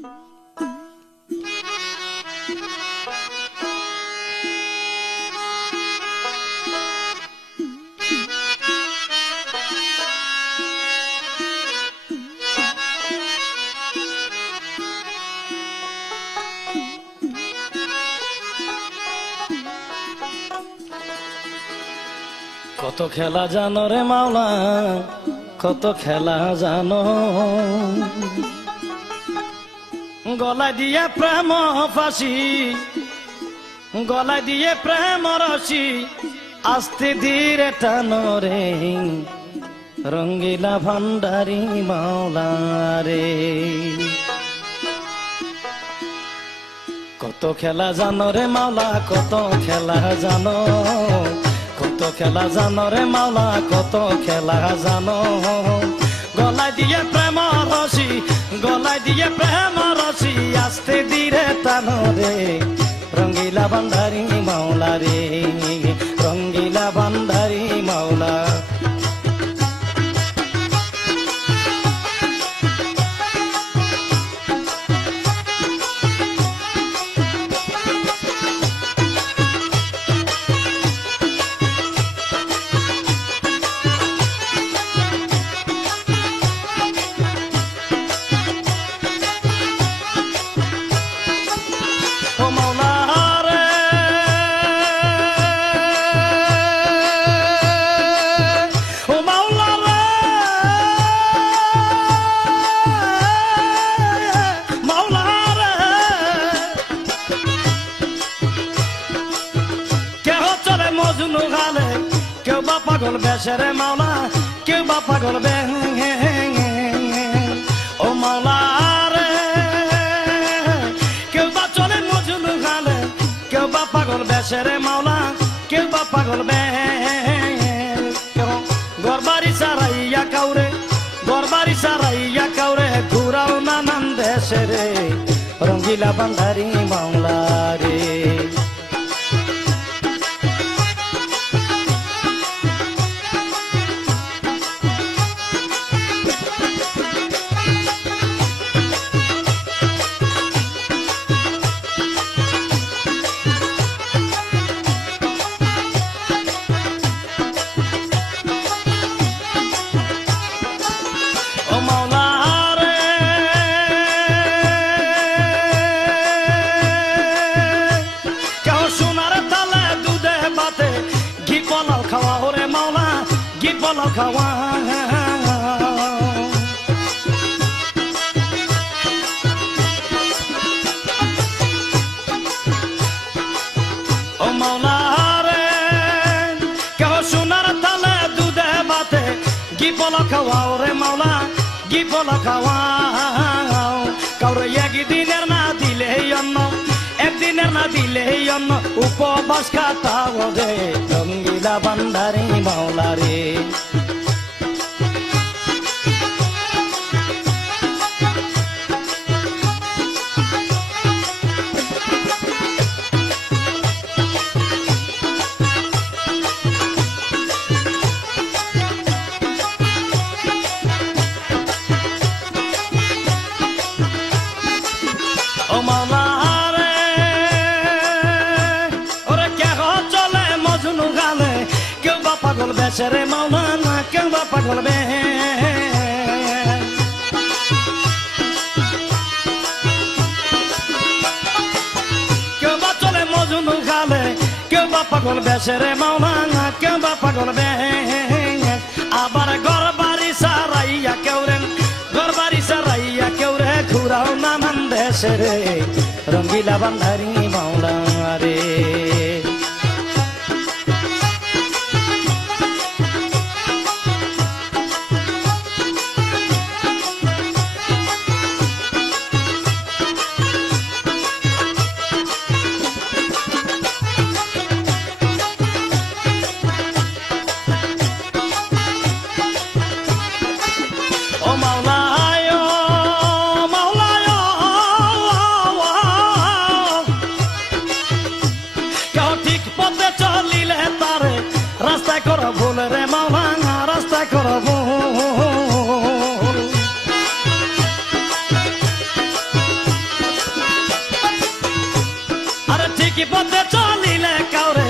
কত খেলা জানো রে মাওলা, কত খেলা জানো, গলায় দিয়ে প্রেম ফাঁসি, গলায় দিয়ে প্রেম রশি, আস্তে ধীরে টানো রে রঙ্গিলা ভান্ডারি মাওলা রে। কত খেলা জানো রে মাওলা, কত খেলা জানো, কত খেলা জানো রে মাওলা, কত খেলা জানো, গলায় দিয়ে প্রেম রশি, গলায় দিয়ে প্রেম রশি, আস্তে ধীরে টানো রে রঙ্গিলা ভান্ডারি মাওলা রে, রঙ্গিলা ভান্ডারি মাওলা। কেউ বা পাগল বেশেরে মাওলা, কেউ বা পাগল বে ও মাওলা রে, কেউ বা চলে মজনু গালে, কেউ বা পাগল বেশেরে মাওলা, কেউ বা পাগল বে, গরবারি সারাইয়া কাউরে, গরবারি সারাইয়া কাউরে, ঘুরাও নানান দেশে রে রঙ্গিলা ভান্ডারি মাওলা রে। খাওয়া ওরে মাওলা, গীত বলো খাওয়া, ও মাওলা রে, কেউ সোনার তালে দুধে বাতে, গীত বলো খাওয়া ওরে মাওলা, গীত বলো খাওয়া, কাউরে একদিনের না দিলে অন্ন, একদিনের না দিলে অন্ন, উপবাস কাটাও রে রঙ্গিলা ভান্ডারি মাওলা রে। ও মাওলা রে, ওরে কেহ চলে মজনু গালে, কেউ বা পাগল বেশেরে মাওলা না, কেউ বা পাগল বে, কেউ বা চলে মজনু গালে, কেউ বা পাগল বেশেরে মাওলা না, কেউ বা পাগল বে, আবার ঘর বাড়ি সারাইয়া কেউ রে, ঘর বাড়ি সারাইয়া কেউ রে, ঘুরাও নানান দেশে রে রঙ্গিলা ভান্ডারি মাওলা রে। ও মাওলা রাস্তায় কর ভুল রে মাওলা, রাস্তায় কর ভুল, ঠিকই পথে চলিলে কাউরে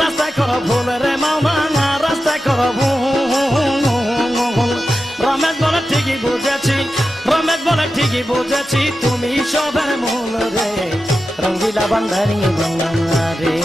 রাস্তায় কর ভুল রে মাওলানা রাস্তায় কর ভুল। রমেশ বলে ঠিকই বুঝেছি, রমেশ বলে ঠিকই বুঝেছি তুমি সবের মূল রে রঙ্গিলা বান্ধারি বাংলা রে।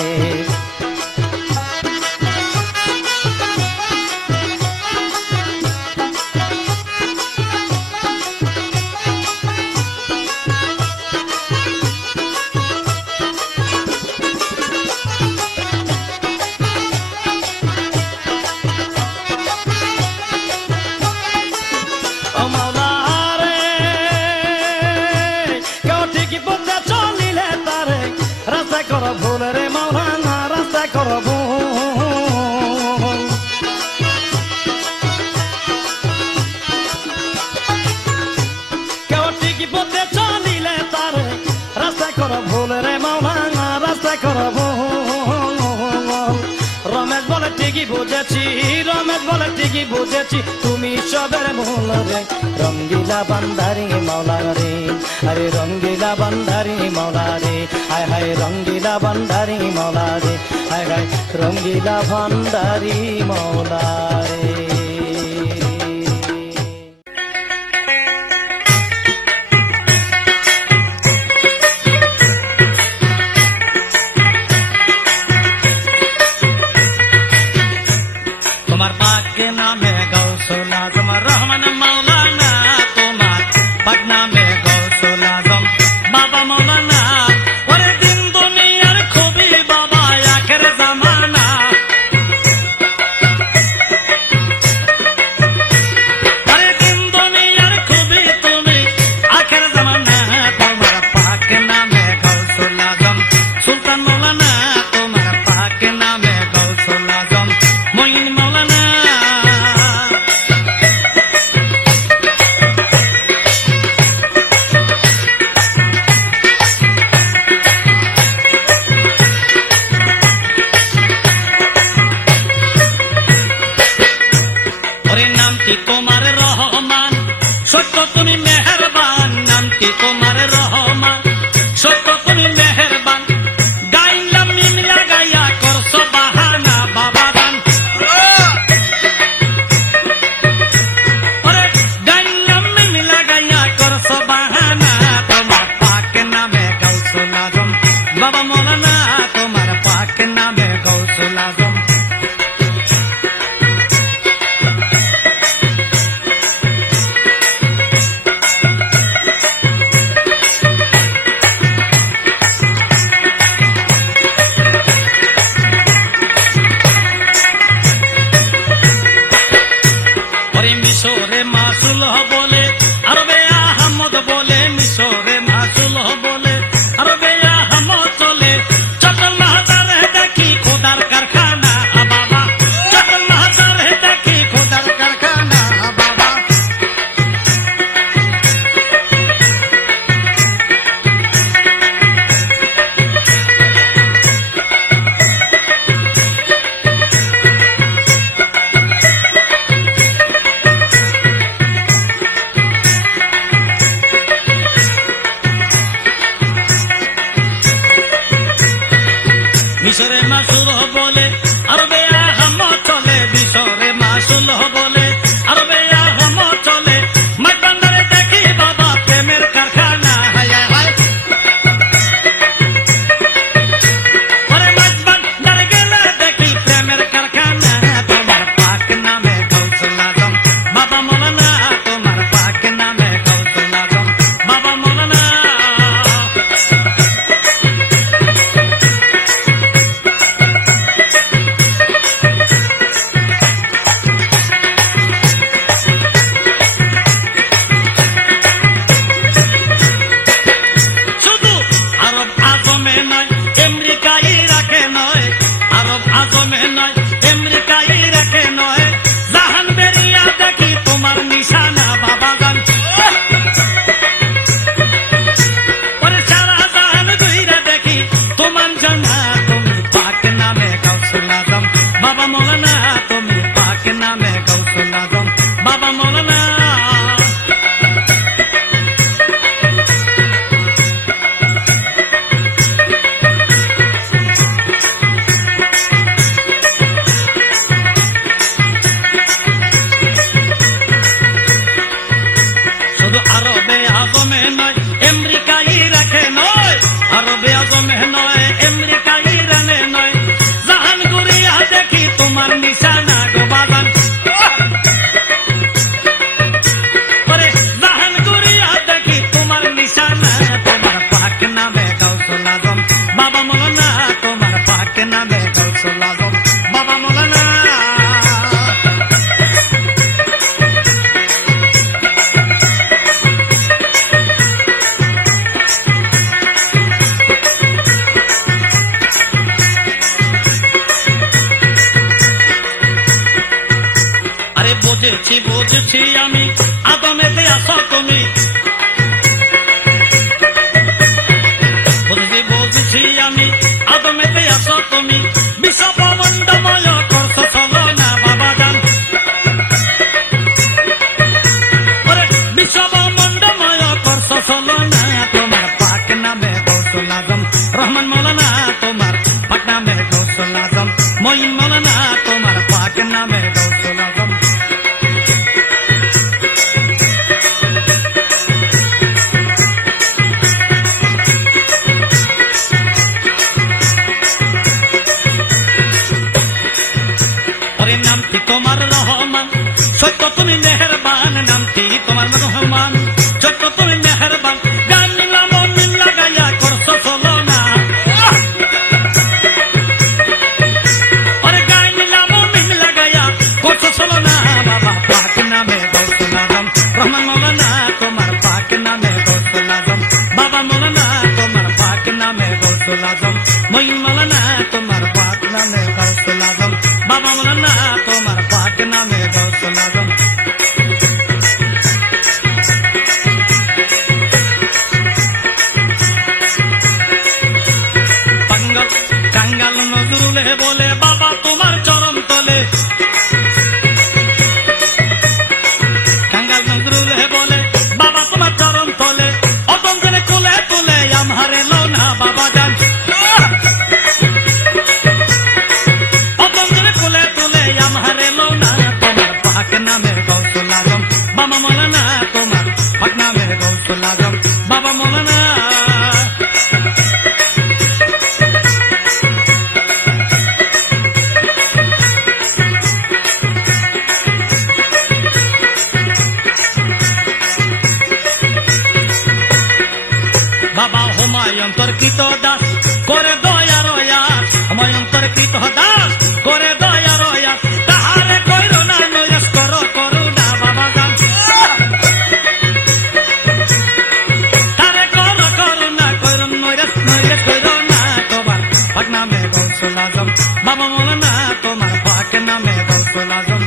ভুল রে মাওলানা রাস্তায় কর ভুল। কেউ ঠিকই পথে চলিলে তারে রাস্তায় কর ভুল রে মাওলানা রাস্তায় কর ভুল। রমেশ বলে ঠিকই বুঝেছি, রমেশ বলে ঠিকই বুঝেছি তুমি সবের মূল রে রঙ্গিলা বান্ধারি মাওলা রে। আরে রঙ্গিলা বান্ধারি মাওলা রে, হায় হায় রঙ্গিলা বান্ধারি মাওলা রে, হায় হায় রঙ্গিলা বান্ধারি মাওলা রে। তোমার পাকে নামে গৌসুল আজম রহমান মাওলানা, তোমার পাক নামে গৌসুল আজম বাবা মাওলানা। ওরে দিন দুনিয়ার খুবই বাবা আখের জামানা, ওরে দিন দুনিয়ার খুবই তুমি আখের জামানা। তোমার পাক নামে গৌসুল আজম সুলতান মাওলানা, তোমার পাক নামে গৌসুল আজম মঈন মাওলানা। ওরে নামটি তোমার রহমান, সত্য তুমি মেহেরবান, নামটি তোমার রহমান, সত্য তুমি মেহেরবান। গাইলাম মিমলা গাইয়া করছো বাহানা বাবা দান, ওরে গাইলাম মিমলা গাইয়া করছো বাহানা। তোমার পাক নামে গৌসুল আজম বাবা মাওলানা, তোমার পাক নামে গৌসুল আজম। মিশরে মাসুল বলে আরবে আহমদ বলে, মিশরে মাসুল বলে আরবে আহমদ চলে। চটল হাজারে দেখি খোদার কারখানা বাবা, চটল হাজারে দেখি খোদার কারখানা বাবা। মিশরে মাসুল বলে আরবে আহমদ চলে, মিশরে মাসুল বলে আরবে আহমদ চলে। মাইবান্দারে দেখি বাবা প্রেমের কারখানা, হায় হায় ওরে মাইবান্দারে গেলে দেখি প্রেমের কারখানা। তোমার পাক নামে গৌসুল আজম বাবা মাওলানা, তোমার পাক নামে গৌসুল আজম বাবা মাওলানা। বুঝেছি বুঝেছি আমি আদমেতে আসো তুমি বুঝেছি বুঝেছি আমি আদমেতে আসো তুমি বিশ্ব ব্রহ্মাণ্ডময় করছ চলো না বাবা জান বিশ্ব ব্রহ্মাণ্ডময় করছ চলো না তোমার পাক নামে গৌসুল আজম রহমান মৌলানা তোমার পাক নামে গৌসুল আজম মঈন মৌলানা তোমার পাক নামে গৌসুল আজম নামটি তোমার রহমান সত্য তুমি মেহেরবান নামটি তোমার রহমান সত্য তুমি মেহেরবান গান নিলাম মিল লাগাইয়া করছ চলো না গান নিলাম মিল লাগাইয়া করছ চলো না বাবা পাক নামে গৌসুল আজম রহমান মৌলানা তোমার পাক নামে গৌসুল আজম বাবা মৌলানা তোমার পাক নামে গৌসুল আজম মঈন মৌলানা তোমার পাক নামে গৌসুল আজম বাবা মৌলানা তোমার পাক নামে গৌসুল আজম কাঙ্গাল নজরুলে বলে বাবা তোমার চরণ তলে কাঙ্গাল নজরুলে বলে বাবা তোমার চরণ তলে অতঙ্গলে কুলে তুলে আমারে লো না বাবা জান অতঙ্গলে কুলে তুলে আমারে লো না তোমার পাক নামে গৌসুল আজম বাবা মৌলানা তোমার পাক নামে গৌসুল আজম বাবা মৌলানা অন্তর্কৃত দাস করে দয়া রয়া আমায় অন্তর্কৃত দাস করে দয়া রয়া তাহারে কইরো না নয়াস করো করুণা বাবা জান তারে করো করুণা কইরো নয়াস নয়াস কইরো না তোমার পাক নামে গৌসুল আজম বাবা মৌলানা তোমার পাক নামে গৌসুল আজম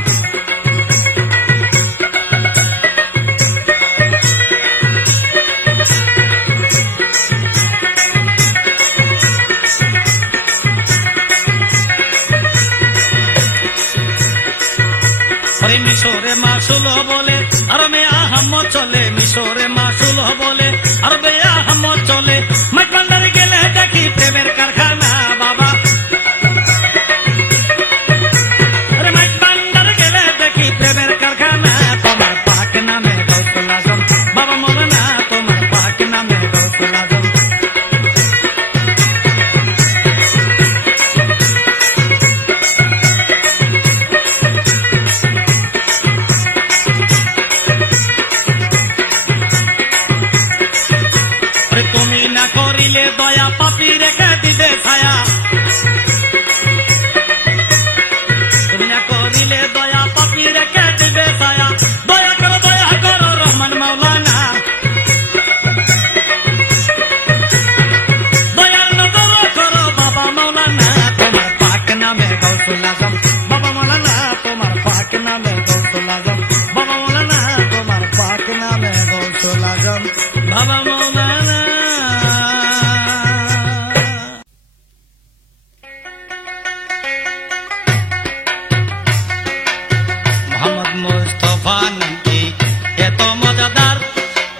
মিশরে মাসুল বলে আরবে আহমদ চলে মিশরে মাসুল বলে আরবে আহমদ চলে মাইক ভান্ডারে গেলে দেখি প্রেমের কারখানা বাবা মাইক ভান্ডারে গেলে দেখি প্রেমের কারখানা তোমার পাক নামে গৌসুল আজম বাবা মৌলানা তোমার পাক নামে গৌসুল আজম তুমি না করিলে দয়া পাপি রেখে দিবে ছায়া তুমি না করিলে দয়া পাপি রেখে দিবে ছায়া দয়া করো রহমান মৌলানা দয়া নজর করো বাবা মৌলানা তোমার পাক নামে গৌসুল আজম বাবা মৌলানা তোমার পাক নামে গৌসুল আজম বাবা মৌলানা তোমার পাক নামে গৌসুল আজম বাবা মৌলানা মোহাম্মদ মুস্তাফা নামটি এত মজাদার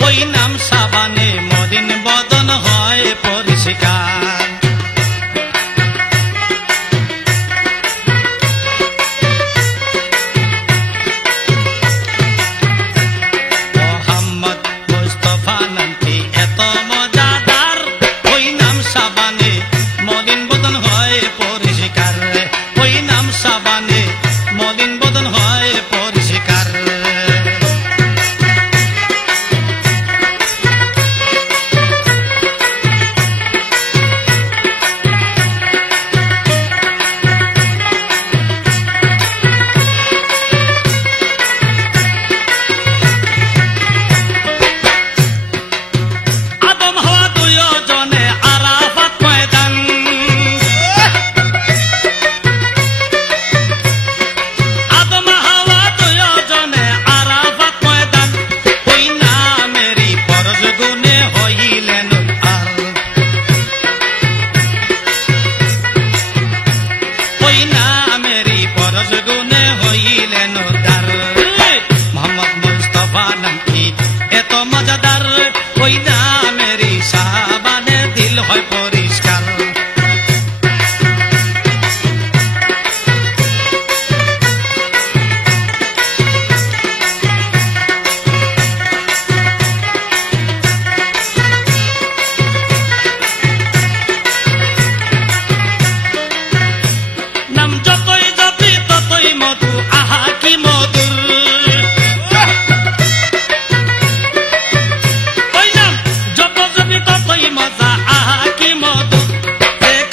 ওই নাম সাবানে মদিন বদন হয় পরিষ্কার মোহাম্মদ মুস্তাফা নামটি দিল হয় পরিষ্কার। নাম যতই জপি ততই মধু, আহা কি মধুর। ওই নাম যত জপি ততই মজা, আহা কি মধু।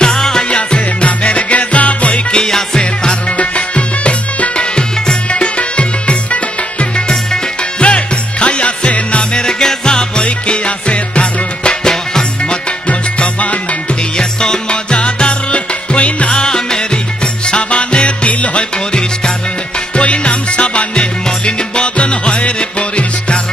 খাই আছে নামের গেজা, বই কি আছে তার। খাই আছে নামের গেজা, বই কি আছে তার। মোহাম্মদ মুস্তফা নামটি এত মজাদার, ওই নামেরই সাবানে দিল হয় পরিষ্কার। ওই নাম সাবানে মলিন বদন হয় রে পরিষ্কার।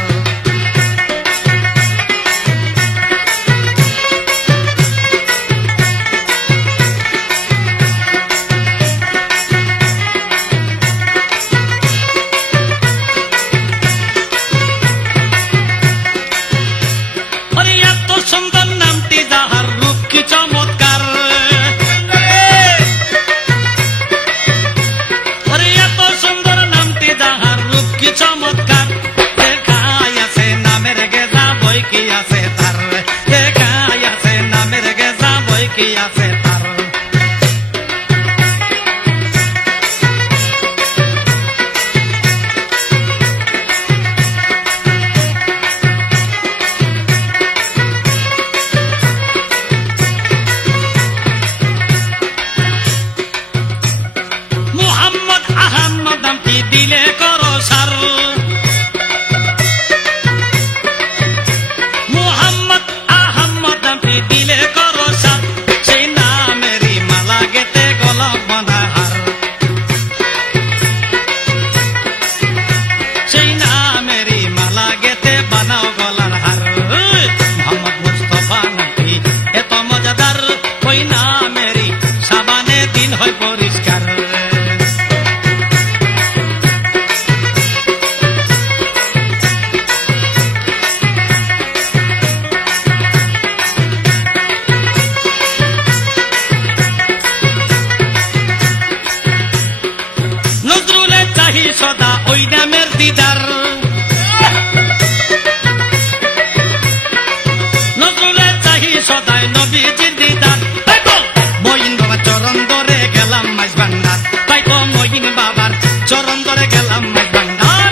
ওরে এত সুন্দর নামটি যাহার, রূপ কি চমৎকার। ওরে এত সুন্দর নামটি যাহার, রূপ কি চমৎকার। খাই আছে নামের গেজা, বই কি আছে তার। খাই আছে নামের গেজা, বই কি আছে তার। মুহাম্মদ আহম্মদ নামটি দিলে করো সার। মুহাম্মদ আহম্মদ নামটি দিলে করো সার। সেই নামেরই মালা গেতে গলক বাঁধা হার। সেই নামেরই মালা গেতে বানাও গলার হার। মোহাম্মদ মুস্তফা নামটি এত মজাদার, ওই নামেরই সাবানে দিল হয় পরিষ্কার। নজরুলে চাহি সদা ওই নামের দিদার। নজরুলে চাহি সদাই নবীজির দিদার। তাই তো মহিন বাবার চরণ ধরে গেলাম মাইজ ভান্ডার। তাই তো মহিন বাবার চরণ ধরে গেলাম মাইজ ভান্ডার।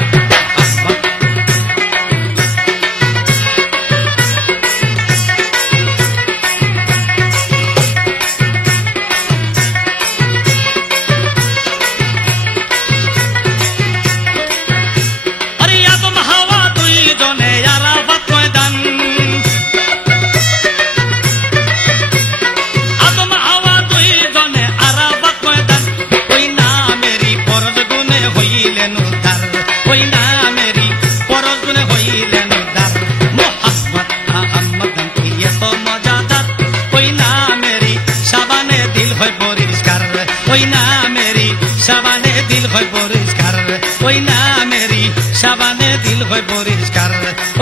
আরে আদম হাওয়া দুই জনে আরাফাত ময়দান। আদম হাওয়া দুই জনে আরাফাত ময়দান। ওই নামেরই পরশ গুণে হইলেন উদ্ধার। ওই নামেরই পরশ গুণে হইলেন উদ্ধার। মোহাম্মদ আহম্মদ নামটি এত মজাদার, ওই নামেরই সাবানে দিল হয় পরিষ্কার। ওই নামেরই সাবানে দিল হয় পরিষ্কার। ওই নামেরই সাবানে দিল হয় পরিষ্কার।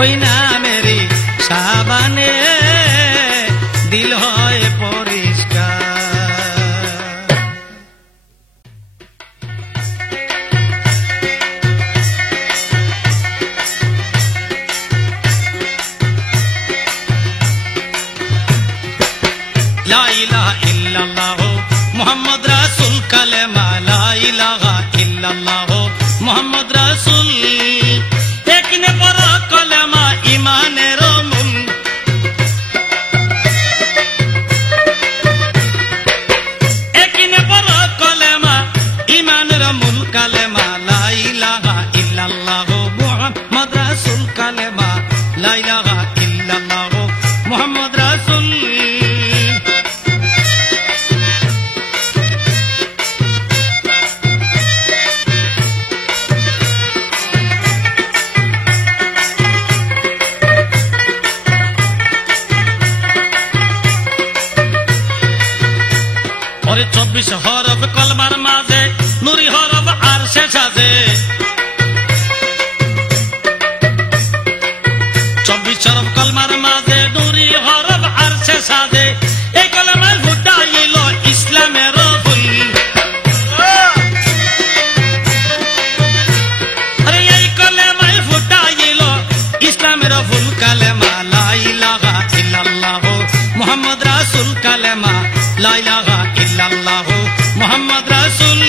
ওই নামেরই সাবানে দিল হয় পরিষ্কার। লা ইলাহা ইল্লাল্লাহ মুহাম্মদ রাসূল কালেমা। লা ইলাহা ইল্লাল্লাহ মুহাম্মদ রাসূল। একনে পড় কলেমা ইমানের মূল। একনে পড় কলেমা ইমানের মূল। কালেমা লা ইলাহা ইল্লাল্লাহ মুহাম্মদ রাসূল। কালেমা লা ইলাহা ইল্লাল্লাহ মুহাম্মদ রাসূল। ওরে 24 হরফ কলমার মাঝে নুরি হরফ আর সে সাজে। 24 হরফ কলমার মাঝে নুরি হরফ আর সে সাজে। লা ইলাহা ইল্লাল্লাহ মুহাম্মদ রাসূল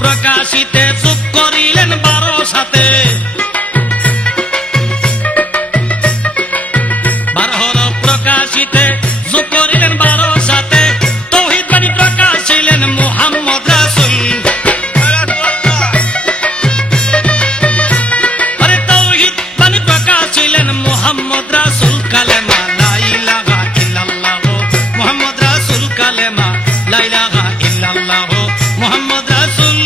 প্রকাশিতে যোগ করিলেন 12 সাথে 12 প্রকাশিতে যোগ করিলেন 12 সাথে তাওহীদ বাণী প্রকাশিলেন মুহাম্মদ রাসূল আরে তাওহীদ বাণী প্রকাশিলেন মুহাম্মদ রাসূল কালেমা লা ইলাহা ইল্লাল্লাহ মুহাম্মদ রাসূল কালেমা লা ইলাহা ইল্লাল্লাহ মুহাম্মদ রাসূল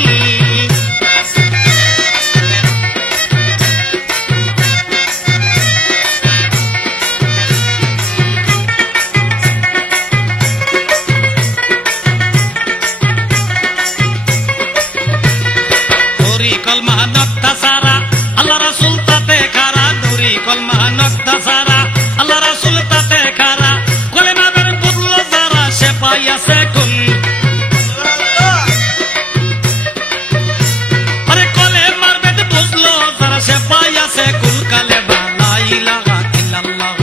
কলমা নক্তা সারা আল্লাহ রাসূল তাতে খারা নুরি কলমা নক্তা সারা আল্লাহ রাসূল তাতে খারা কলেমা বের বুঝলো যারা সে পাইয়াছে কুল আরে কলেমার বেদ বুঝলো যারা সে পাইয়াছে কুল কালেমা লা ইলাহা ইল্লাল্লাহ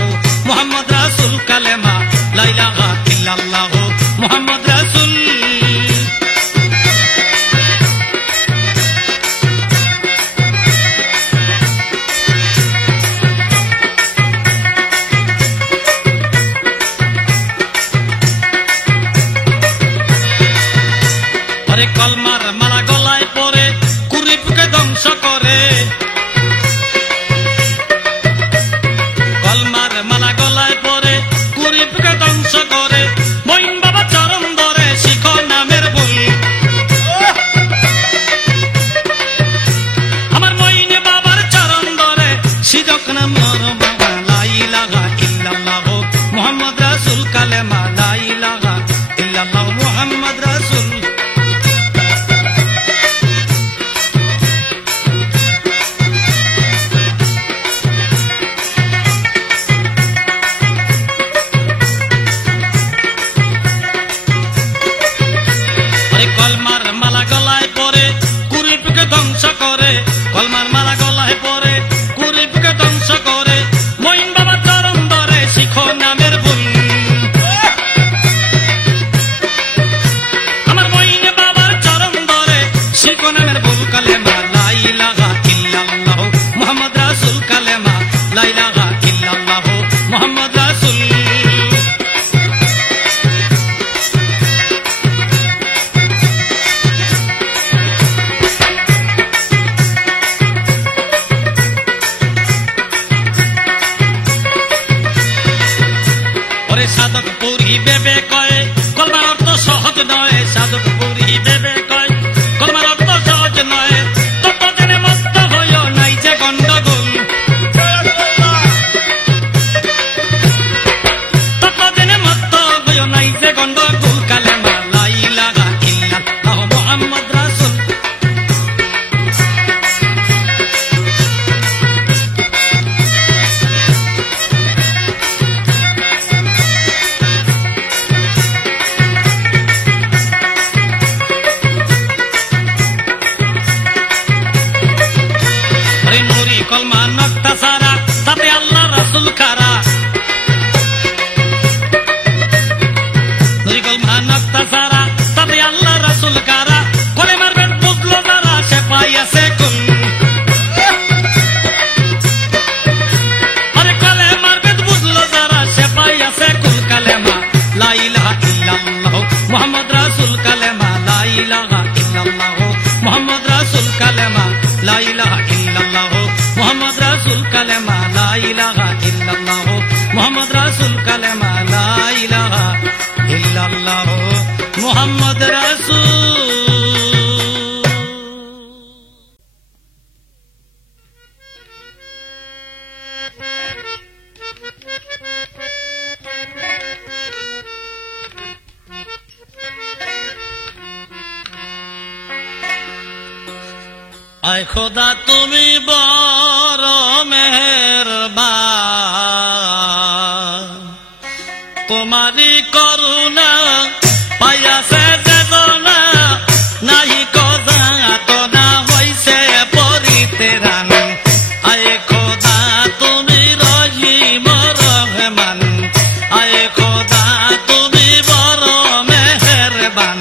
মুহাম্মদ রাসূল কালেমা লা ইলাহা ইল্লাল্লাহ মুহাম্মদ রাসূল কলমার মালা গলায় পরে কুরিপকে ধ্বংস করে কলমার মালা গলায় পরে কুরিপকে ধ্বংস করে মঈন বাবা চরণ ধরে শিখো নামের ভুল আমার মঈন বাবার চরণ ধরে শিখক নামের বাবা লা ইলাহা ইল্লাল্লাহ মুহাম্মদ রাসূল কালেমা লা ইলাহা ইল্লাল্লাহ মুহাম্মদ রাসূল কলমার মালা গলায় পরে কুরিপকে ধ্বংস করে কলমার মালা গলায় পরে কুরিপকে ধ্বংস করে মঈন বাবা চরণ ধরে শিখো নামের ভুল আমার মঈন বাবার চরণ ধরে শিখো নামের ভুল কালেমা লা ইলাহা ইল্লাল্লাহ মুহাম্মদ রাসূল কালেমা লা ইলাহা ইল্লাল্লাহ মুহাম্মদ রাসূল সাধক পুরী বেবে কয় কলমার অর্থ সহজ নয় সাধক পুরী বেবে কয় কলমার অর্থ সহজ নয় তত জেনে মস্ত হইও নাই যে গন্ডগোল তত জেনে মস্ত হইও নাই যে গন্ডগোল কালেমা লা ইলাহা ইল্লাল্লাহ মুহাম্মদ রাসূল কলমা নক্তা সারা তাতে আল্লাহ রাসূল খারা নুরি কলমা নক্তা সারা তাতে আল্লাহ রাসূল খারা কলেমার বেদ বুঝলো যারা সে পাইয়াছে কুল আরে কলেমার বেদ বুঝলো যারা সে পাইয়াছে কুল কালেমা লা ইলাহা ইল্লাল্লাহ মুহাম্মদ রাসূল কালেমা লা ইলাহা ইল্লাল্লাহ মুহাম্মদ রাসূল কালেমা লা ইলাহা ইল্লাল্লাহ মুহাম্মদ রাসূল কালেমা লা ইলাহা ইল্লাল্লাহ মুহাম্মদ রাসূল কালেমা লা ইলাহা ইল্লাল্লাহ মুহাম্মদ রাসূল আয় খোদা তুমি বড় মেহেরবান তোমারি করুণা পাইয়াছে বেদনা নাই কদা তো না হইছে পরিতে রান আয়ে খোদা তুমি রহিম রহমান আয়ে খোদা তুমি বড় মেহেরবান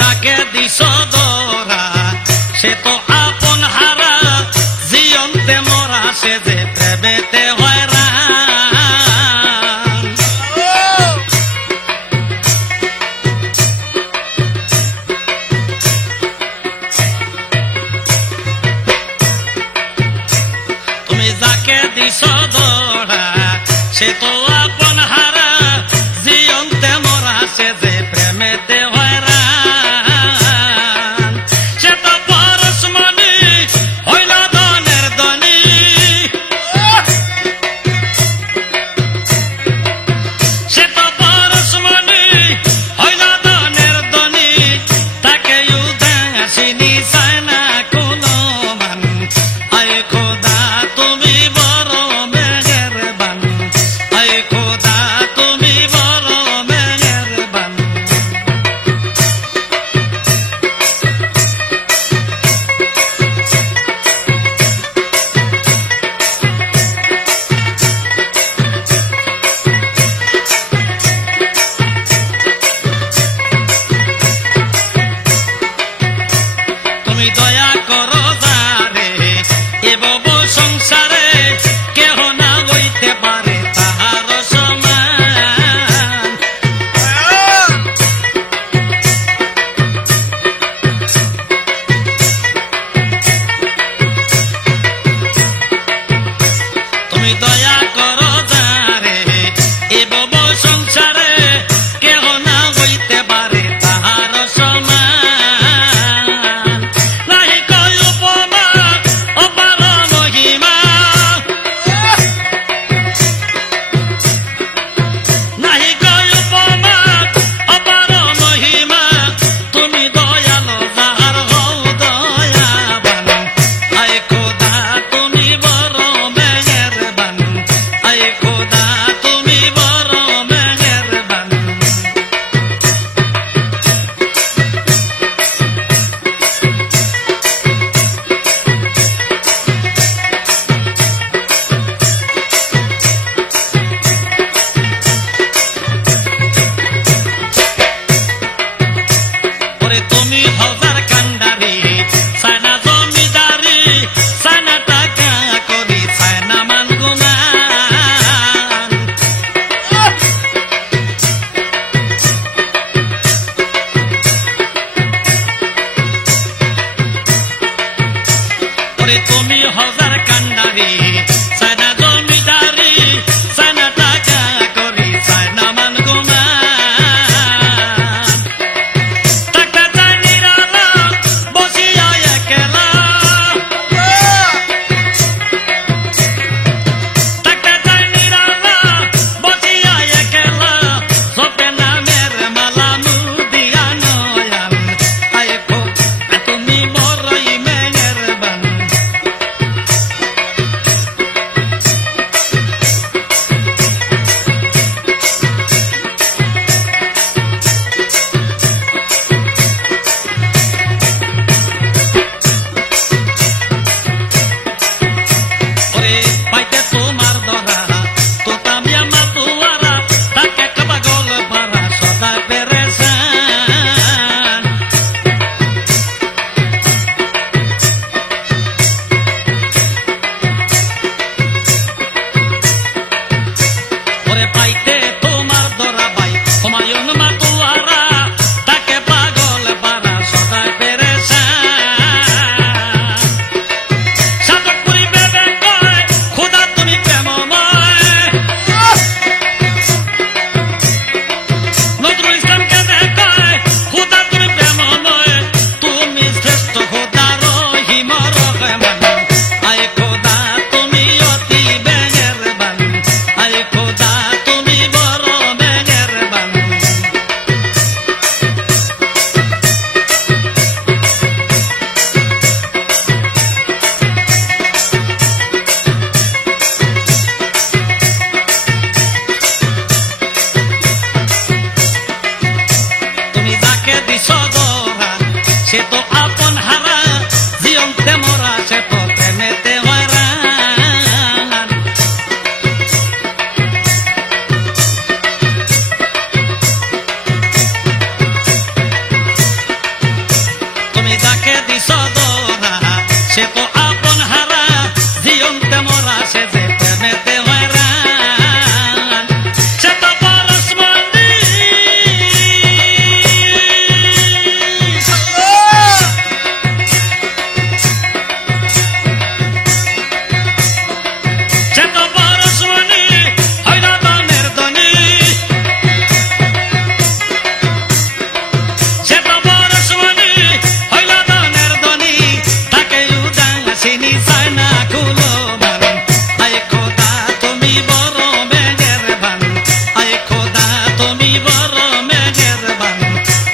যাকে দিছ দরা সে তো আপন হারা জিয়ন্তে মরা সে যে প্রেমেতে হয়রান তুমি যাকে দিছ দরা সে তো আপন হারা জিয়ন্তে মরা সে যে প্রেমেতে হয়রান তুমি হজার কান্ডারি সাইনা জমিদারি সাইনা টাকা করি সাইনা মান গুমান টাকা চাই নিরালা বসিয়া একলা টাকা চাই নিরালা বসিয়া একলা সপে নামের মালা মুদিয়া নয়ান আয়ে তুমি বড়ই মেহেরবান সে তো আপন হারা জীবনতে মরা সে যে প্রেমেতে হয়রান সে তো পরশমণি সে তো পরশমণি হইল দনের ধনী সে তো পরশমণি হইল দনের ধনী তাকে উদাসীনী চায় না কুলো বান আয় খোদা তুমি বড় মেহেরবান আয় খোদা তুমি বড় মেহেরবান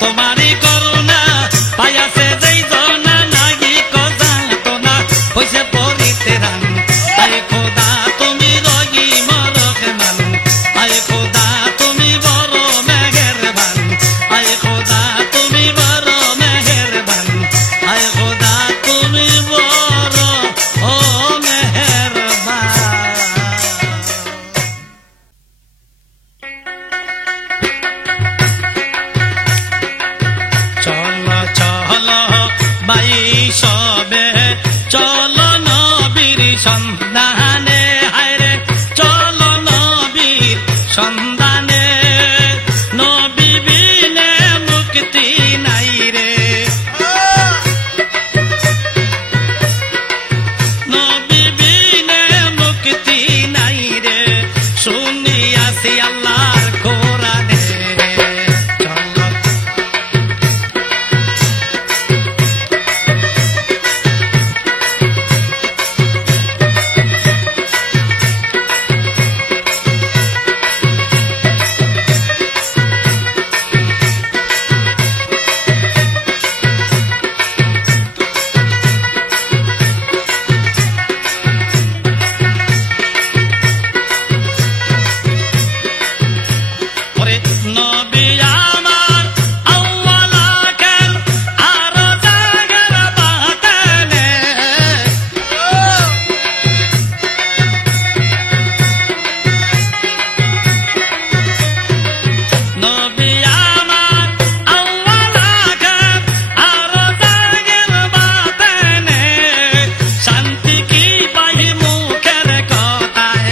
তোমারই করুণা পাইয়াছে যেই জনা নাগি কজা তো না হইছে পরিতে রান আয় খোদা তুমি রগি মরহমান আয় খোদা তুমি বড় মেহেরবান আয় খোদা তুমি বড় মেহেরবান আয় খোদা তুমি বড় ও মেহেরবান চলো চলো বাই সবে চলো নবীর সন্ধানে হায়রে চলো নবীর সন্ধানে নবী বিনে মুক্তি নাই রে নবী বিনে মুক্তি নাই রে শুনিয়াছি আল্লাহর কোরআনে চলো ওরে নবী আমার আউয়ালাকের আর জাগর বাতানে নবী আমার আউয়ালাকের আর জাগর বাতানে শান্তি কি পাই মুখের কথায়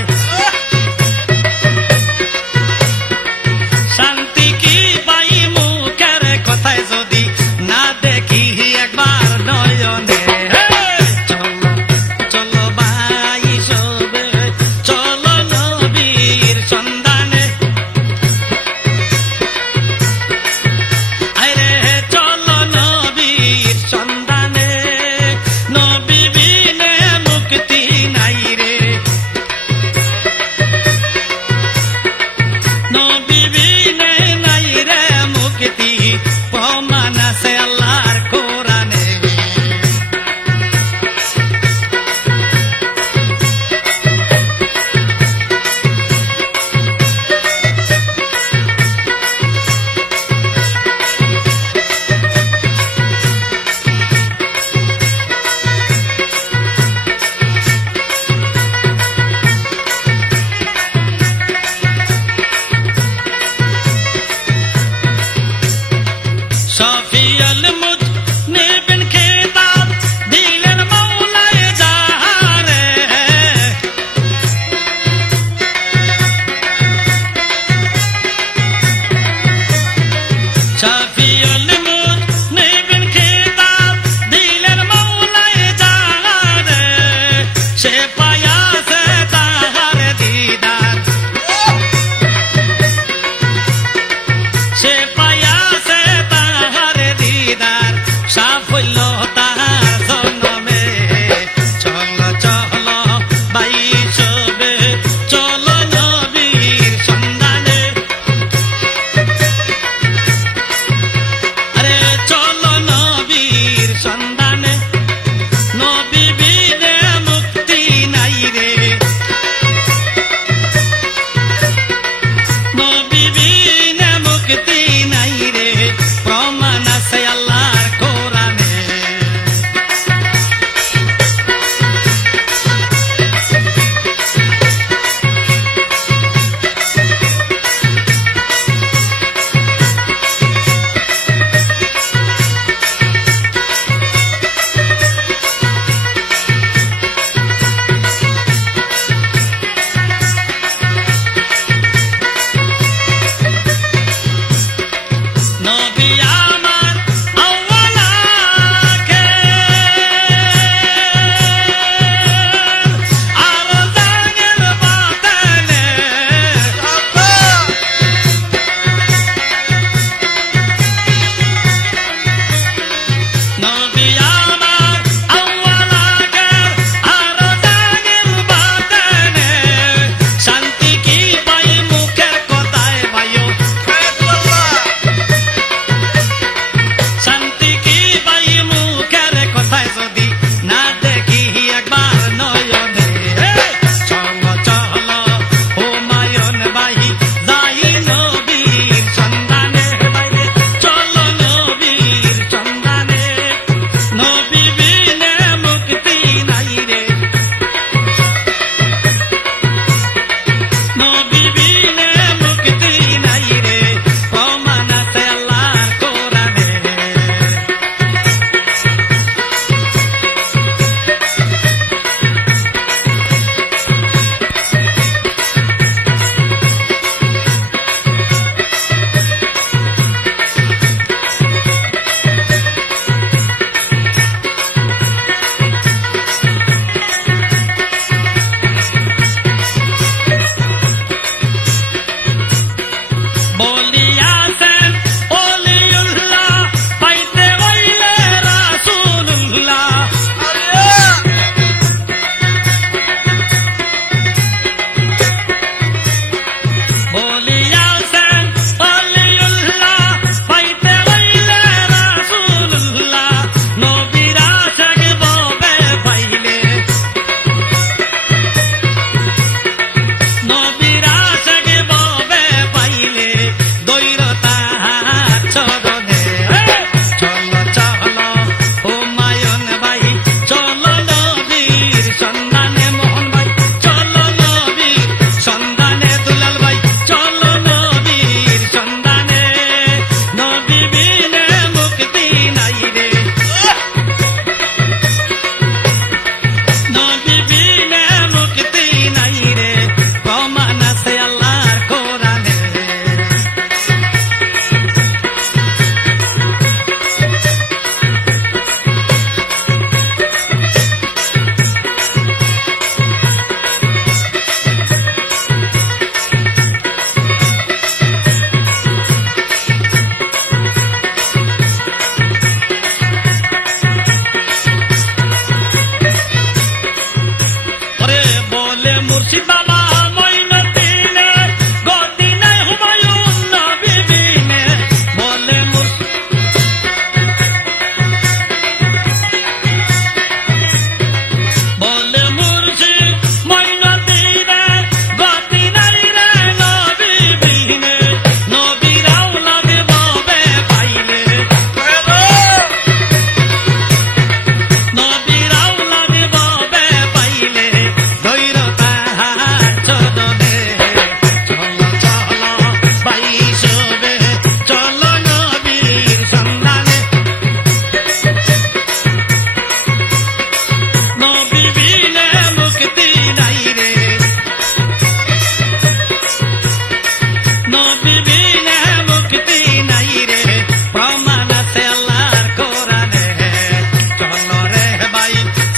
শান্তি কি পাই মুখের কথায় যদি না দেখি একবার নয়নে চলো চলো ভাই সবে চলো নবীর সন্ধানে আরে চলো নবীর সন্ধানে নবী বিনে মুক্তি নাই রে নবী বিনে নাই রে মুক্তি প্রমাণ আছে আল্লাহর কোরআনে শফিউল মুজনিবিন খেতাব দিলেন মওলায়ে জাহারে শফিউল মুজনিবিন খেতাব দিলেন মওলায়ে জাহারে সে পায়াছে তাহার দিদার সে পায়াছে তাহার দিদার সাফল্য তাহার জন্মে চলো চলো বাই সবে চলো নবীর সন্ধানে আরে চলো নবীর সন্ধানে নবী বিনে মুক্তি নাই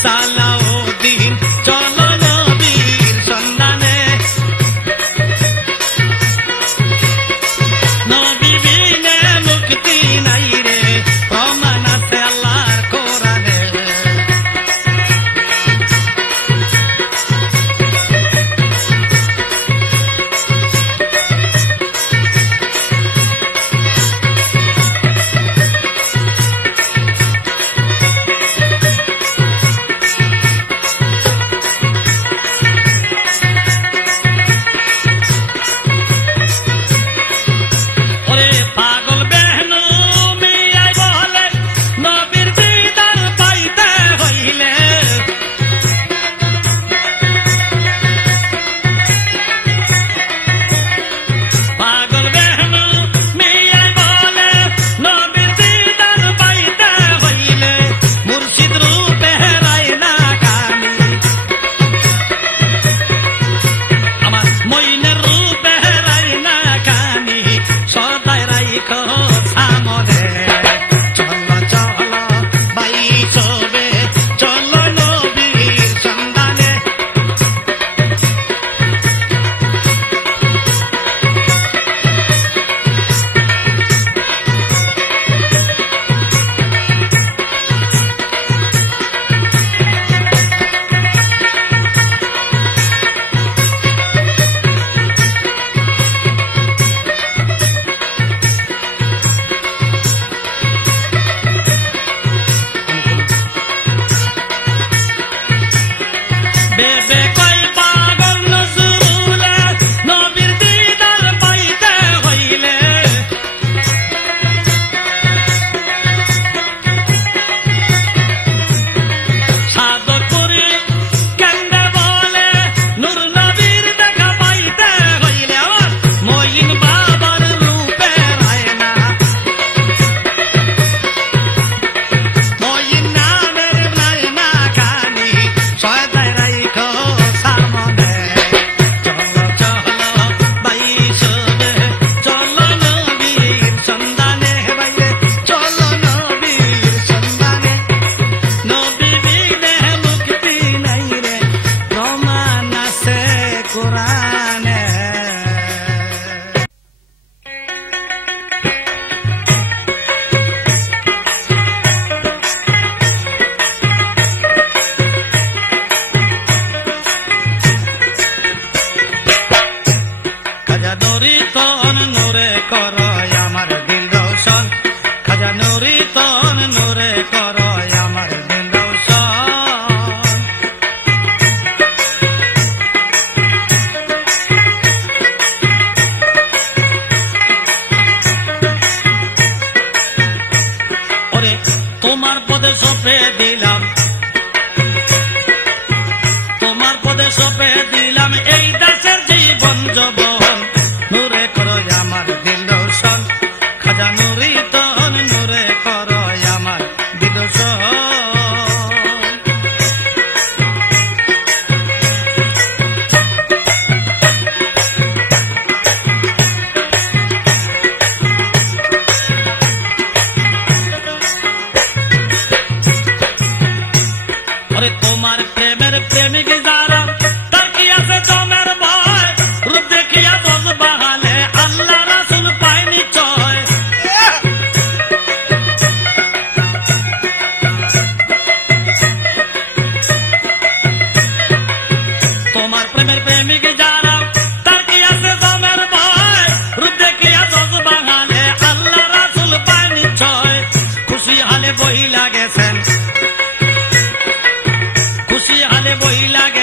সালাউদ্দিন চলো নবীর সন্ধানে নবী বিনে মুক্তি নাই রে প্রমাণ আছে আল্লাহর কোরআনে সপে দিলাম এই দাসের জীবন যৌবন নূরে করো আমার দিল রোশন খাজা নুরি তন নূরে করো আমার দিল রোশন তোমার প্রেমের প্রেমিক যারা তার কি আছে জমের ভয় রূপ দেখিয়া দোষ বাহালে আল্লাহ রাসূল পায়নি চয় তোমার প্রেমের প্রেমিক যারা তার কি আছে জমের ভয় রূপ দেখিয়া দোষ বাহালে আল্লাহ রাসূল পায়নি চয় খুশি হালে বই লাগেছেন খুশি হালে বই লাগে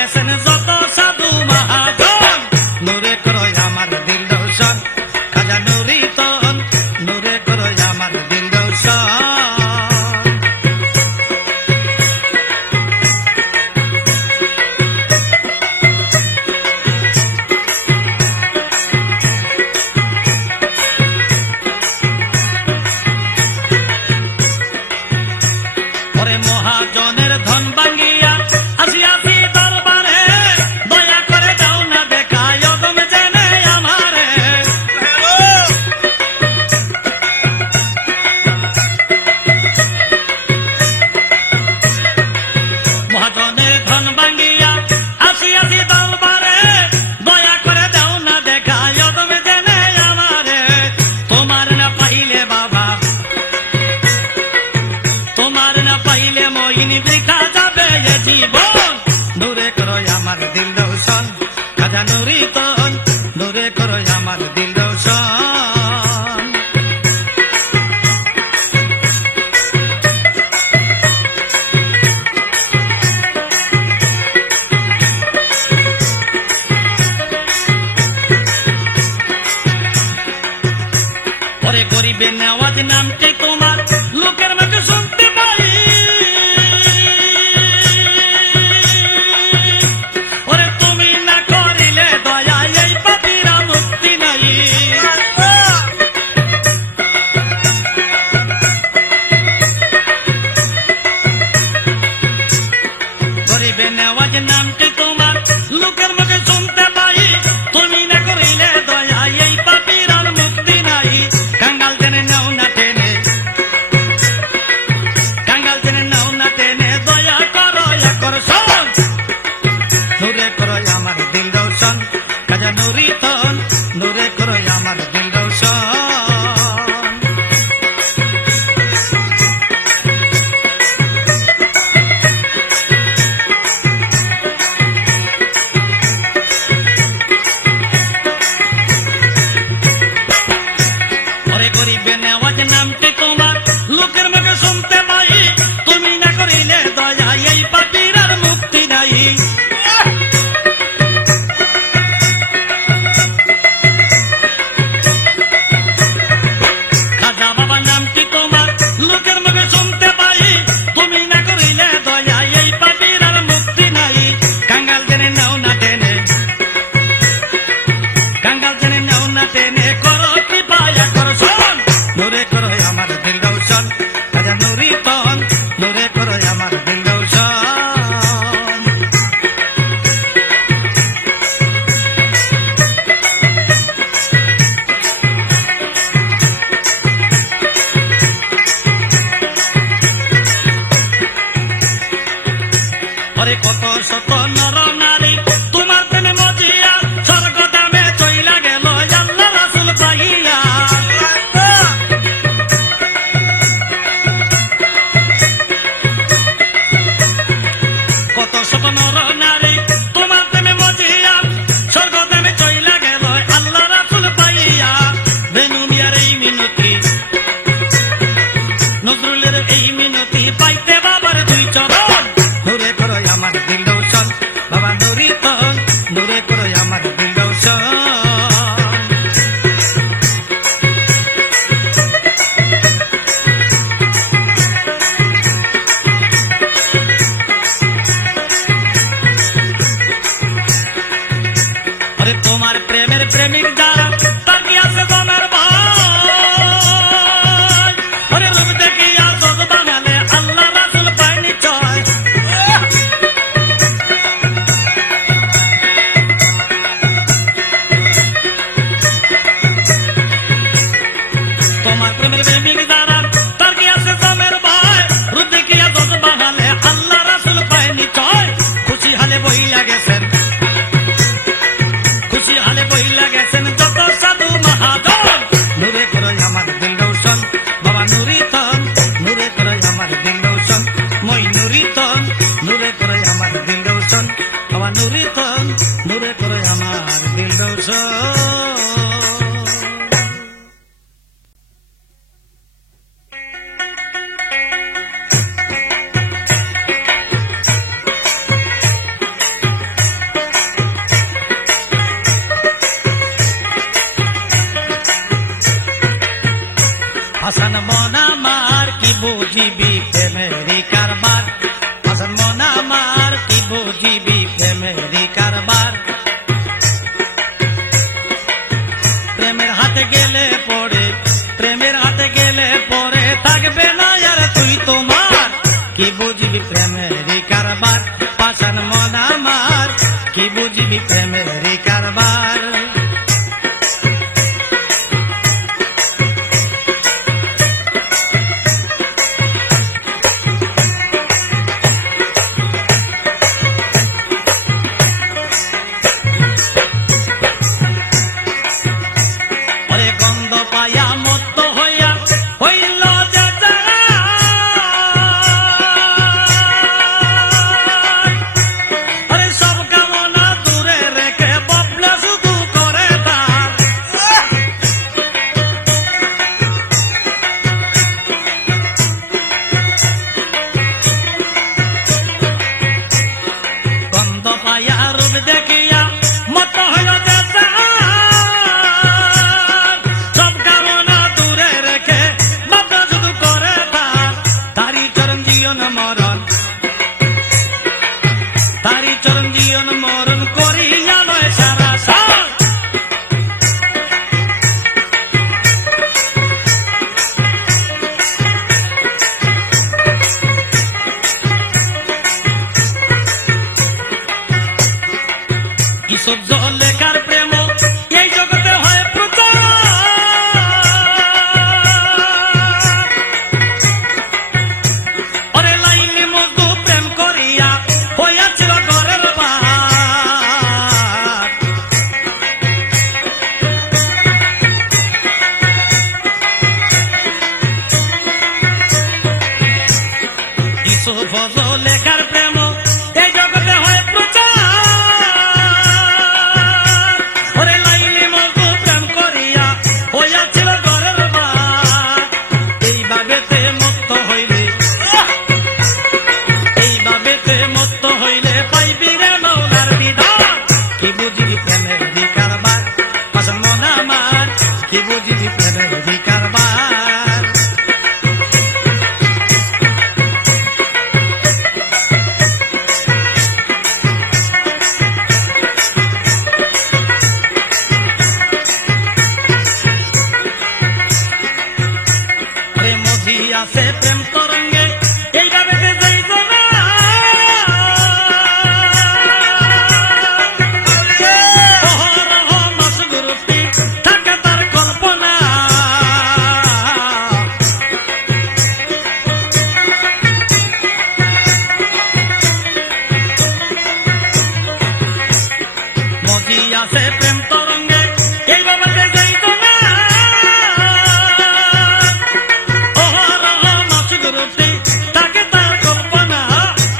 নুরি তন নূরে করো আমার দিল রোশন। ওরে গরিবে নেওয়াজ নামটি তোমার লোকের মুখে শুনতে পাই, ওরে তুমি না করিলে দয়া এই পাপীরা মুক্তি নাই। গরিবে নেওয়াজ নামটি তোমার লোকের মুখে শুনতে পাই, তুমি না করিলে দয়া এই পাপীরা মুক্তি নাই। কাঙ্গাল জেনে নাও না টেনে, কাঙ্গাল জেনে নাও না টেনে দয়া করো আকর্ষণ, নূরে করো আমার দিল রোশন। কাজা নুরি তন নূরে করো আমার দিল রোশন। ওরে গরিবে নেওয়াজ নামটি তোমার লোকের মুখে শুনতে পাই, তুমি না করিলে দয়া এই পাপীরার মুক্তি নাই। খাজা বাবা নামটি তোমার লোকের মুখে শুনতে পাই, তুমি না করিলে দয়া এই পাপীরার মুক্তি নাই। কাঙ্গাল জেনে নাও না টেনে, কাঙ্গাল জেনে নাও না টেনে করো কৃপা আকর্ষণ, নূরে করো আমার দিল রোশন। কাজা নুরি তন নূরে করো আমার দিল রোশন। ওরে কত শত নর নারী তোমার প্রেমে মজিয়া স্বর্গ দামে চইলা গেল আল্লাহ রাসূল পাইয়া। কত শত নর নারী তোমার প্রেমে মজিয়া স্বর্গ দামে চইলা গেল আল্লাহ রাসূল পাইয়া। বেনুনিয়ার এই মিনতি, নজরুলের এই মিনতি পাইতে বাবার দুই চরণ, নূরে করো আমার দিল রোশন। বাবা নুরি তন নূরে করো আমার দিল রোশন। আরে তোমার প্রেমের প্রেমিক যারা তার কি আছে তোমার ভাই, আরে রূপ দেখিয়া দোষ বাঙালে আল্লাহ রাসূল পায়নি চয়। তোমার প্রেমের প্রেমিক যারা তার কি আছে তোমার ভাই, রূপ দেখিয়া দোষ বাঙালে আল্লাহ রাসূল পায়নি চয়। খুশি হালে বইলা গেছেন, খুশি হালে বইলা গেছেন যত সাধু মহাজন, নূরে করো আমার দিল রোশন। বাবা নুরি তন নূরে করো আমার দিল রোশন। মই নুরি তন নূরে করো আমার দিল রোশন। বাবা নুরি তন নূরে করো আমার দিল রোশন। হাসান মনা মার কি বুঝিবি প্রেমেরি কারবার, হাসান মনা মার কি বুঝিবি প্রেমেরি কারবার। প্রেমের হাতে গেলে পড়ে, প্রেমের হাতে গেলে পরে থাকবে না আর তুই তোমার, কি বুঝিবি প্রেমেরি কারবার। হাসান মনা মার কি বুঝিবি প্রেমেরি কারবার। চরণ জীবন মরণ করিয়া লয় সারা সার ইসব লেখার প্রেম এই জগতে হয় প্রচার ওরে লাইলি মধু প্রেম করিয়া হইয়াছিল ঘরের বাদ ইসব লেখার প্রেম এই জগতে হয় প্রচার আছে প্রেম তরঙ্গে এইভাবে যাইত না মাসগুরুতি থাকে তার কল্পনা মজি আছে প্রেম তরঙ্গে এইভাবে যাইত না তাকে তার কল্পনা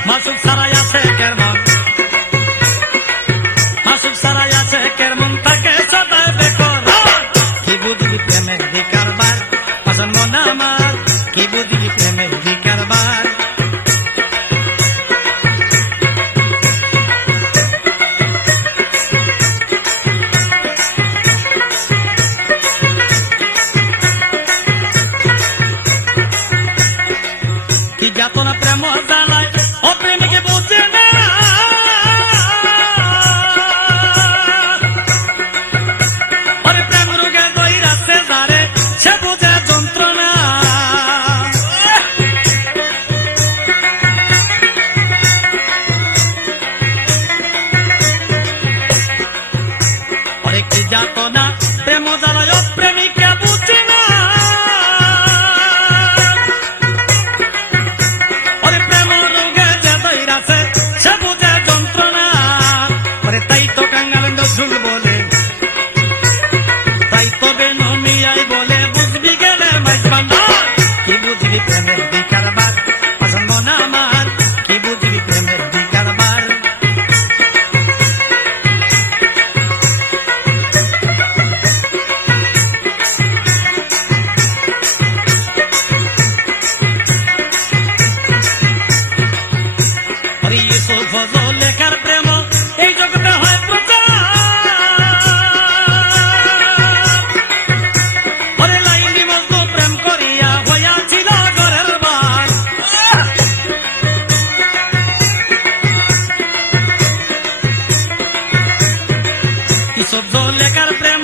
মাসুক সারাই আছে কেমন মাসুক সারাই আছে কেমন তাকে সদা বেকর কি বুঝলি প্রেমের দিকারবার পছন্দ না আমার কি বুঝলি প্রেমের দিকারবার যাতনা প্রেম জানায় ও প্রেমিকে বুঝে না ওরে প্রেম রোগে দইরাছে যারে সে বুঝে যন্ত্রণা ওরে কি যাতনা প্রেম জানায় ও প্রেমিকে বুঝে না সে বুঝে যন্ত্রণা করে তাই তো কাঙ্গাল নজরুল বলে তাই তো বেনমিয়াই বলে বুঝবি গেলে মাইজবান্ধা কি বুঝবি প্রেমের দিকারবার পছন্দ না আমার কি বুঝবি প্রেমের দিকারবার লেখার প্রেম এই জগতে হয় প্রচার ওরে লাইলি মজনু প্রেম করিয়া হইয়াছিল ঘরের বার ইসব লেখার প্রেম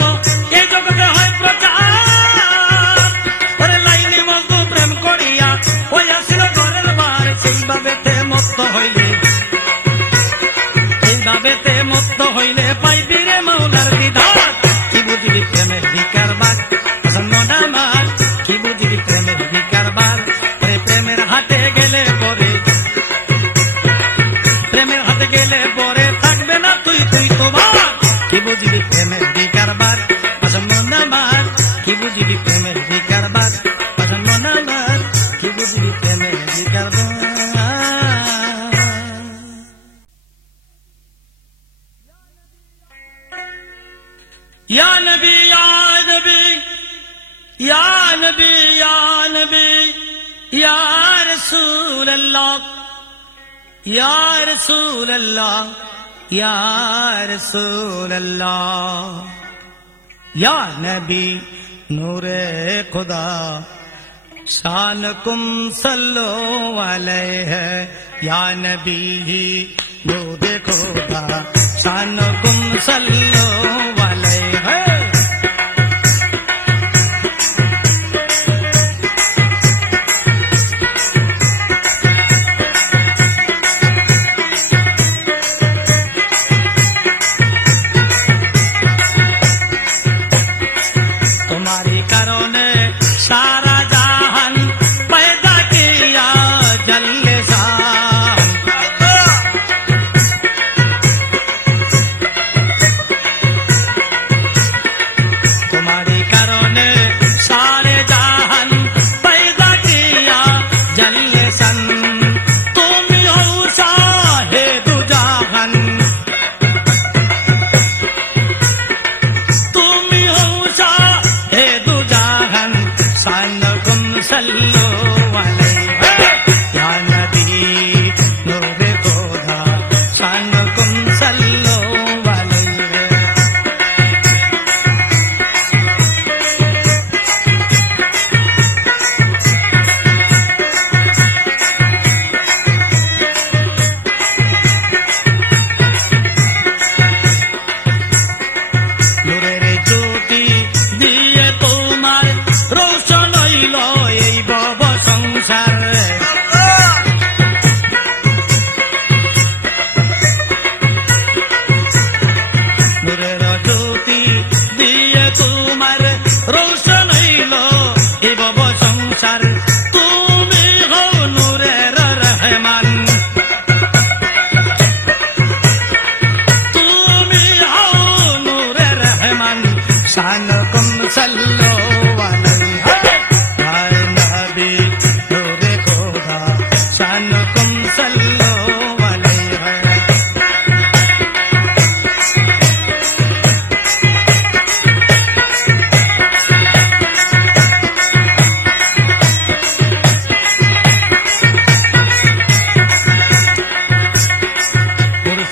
এই জগতে হয় প্রচার ওরে লাইলি মজনু প্রেম করিয়া হইয়াছিল ঘরের বার সেইভাবে মত্ত হইলে এইভাবেতে মুক্ত হইলে পাইবি রে মৌলার বিধান কি বুঝবি প্রেমের দিকারবার পছন্দ না আমার কি বুঝবি প্রেমের দিকারবার প্রেমের হাতে গেলে পরে প্রেমের হাতে গেলে পরে থাকবে না তুই তুই তোমার কি বুঝবি প্রেমের দিকারবার পছন্দ না আমার কি বুঝবি প্রেমের দিকারবার পছন্দ না আমার কি বুঝবি প্রেমের দিকারবার या नबी या नबी या नबी या नबी या रसूल अल्लाह या रसूल अल्लाह या रसूल अल्लाह या नबी नूरे खुदा शान कुम सल्लो अलैहि या नबी नूरे खुदा शानकुम सल्लो अलैहि। तुम्हारी करोने सारा जहान पैदा किया जल्ले शान। तुम्हारी करोने सारे जहान पैदा किया जल्ले सन। तुम हो साहे दु जहान, तुम हो साहे दु जहान शानकुम सल्लो अलैहि। या नबी नूरे खुदा शानकुम सल्लो अलैहि। নূরের জ্যোতি দিয়ে তোমার রোশন হইল এই ভব সংসার। নূরের জ্যোতি দিয়ে তোমার রোশন হইল এই ভব সংসার। তুমি হও নূরের রহমান, তুমি হও নূরে রহমান শানকুম সল্লো अलैहि। हाय नबी नूरे खुदा शानकुम सल्लो अलैहि।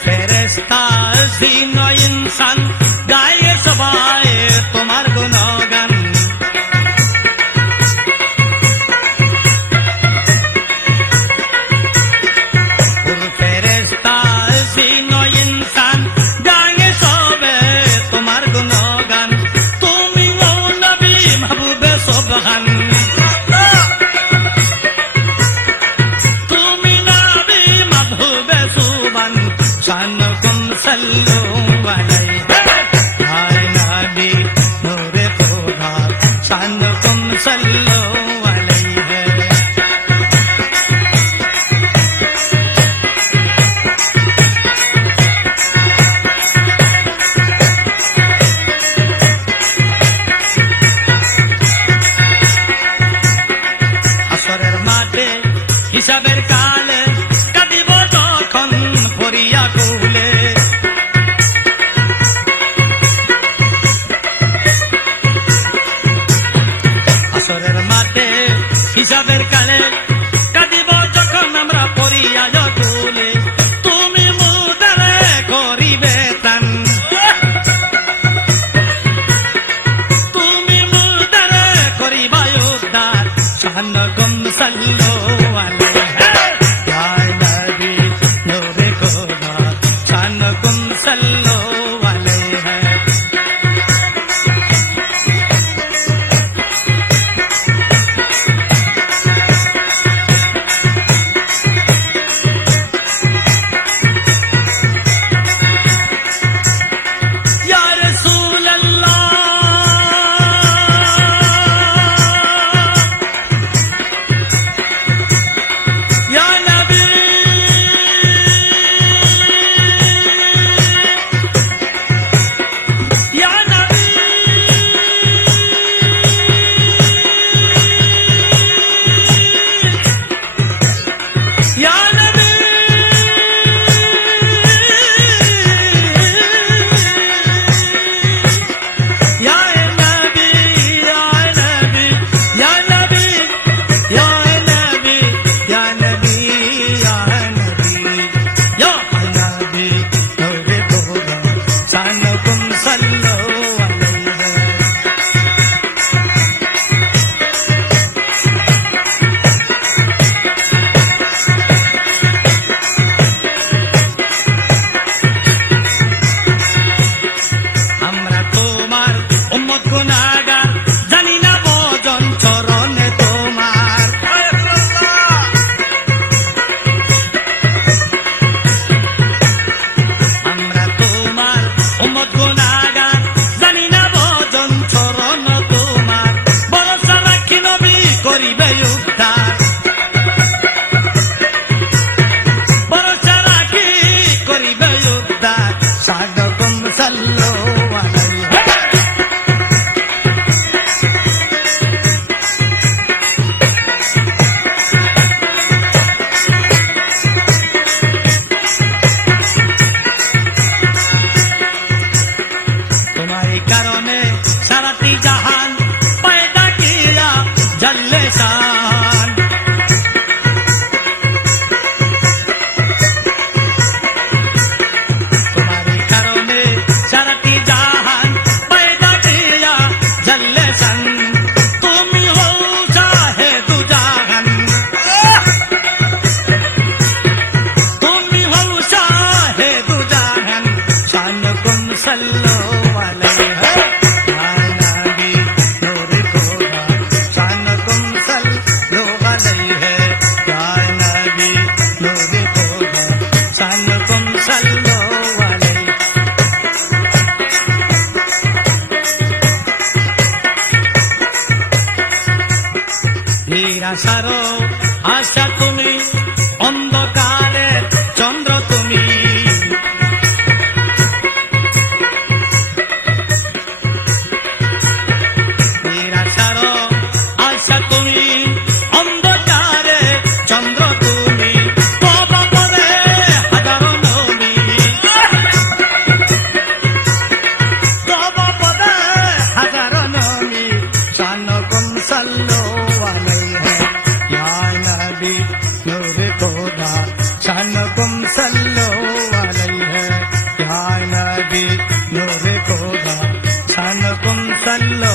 ফেরেশতা জিন ইনসান গায়ে সবাই তোমার গুণগান। ফেরেশতা জিন ইনসান গায়ে সবে তোমার গুণগান। তুমি ও নবী মাহবুবে সুবহান, তুমি নবী মাহবুবে সুবহান শানকুম সল্লো अलैहि। हाय नबी नूरे खुदा शानकुम सल्लो अलैहि। আসরের মাঠে হিসাবের কালে কাঁদিব তখন পরিয়া কুলে। আসরের মাঠে হিসাবের কালে কাঁদিব যখন আমরা পরিয়া কুলে। তুমি মুদারে করিবে তান, তুমি মুদারে করিবা উদ্ধার শানকুম সল্লো अलैहि। या नबी नूरे खुदा शानकुम सल्लो अलैहि। या रसूल अल्लाह, या नबी सल्लो अलैहि या नबी नूर खुदा शानकुम सल्लो अलैहि या नबी नूर खुदा शानकुम सल्लो अलैहि। নিরাশার আশা তুমি, অন্ধকারে চন্দ্র তুমি, নিরাশার আশা তুমি, অন্ধকারে চন্দ্র তুমি, তবা পরে হাজারো নবী, তবা পরে হাজারো নবী, শানকুম সাল্লো नूर खुदा शानकुम सल्लो अलैहि या नबी नूर खुदा शानकुम सल्लो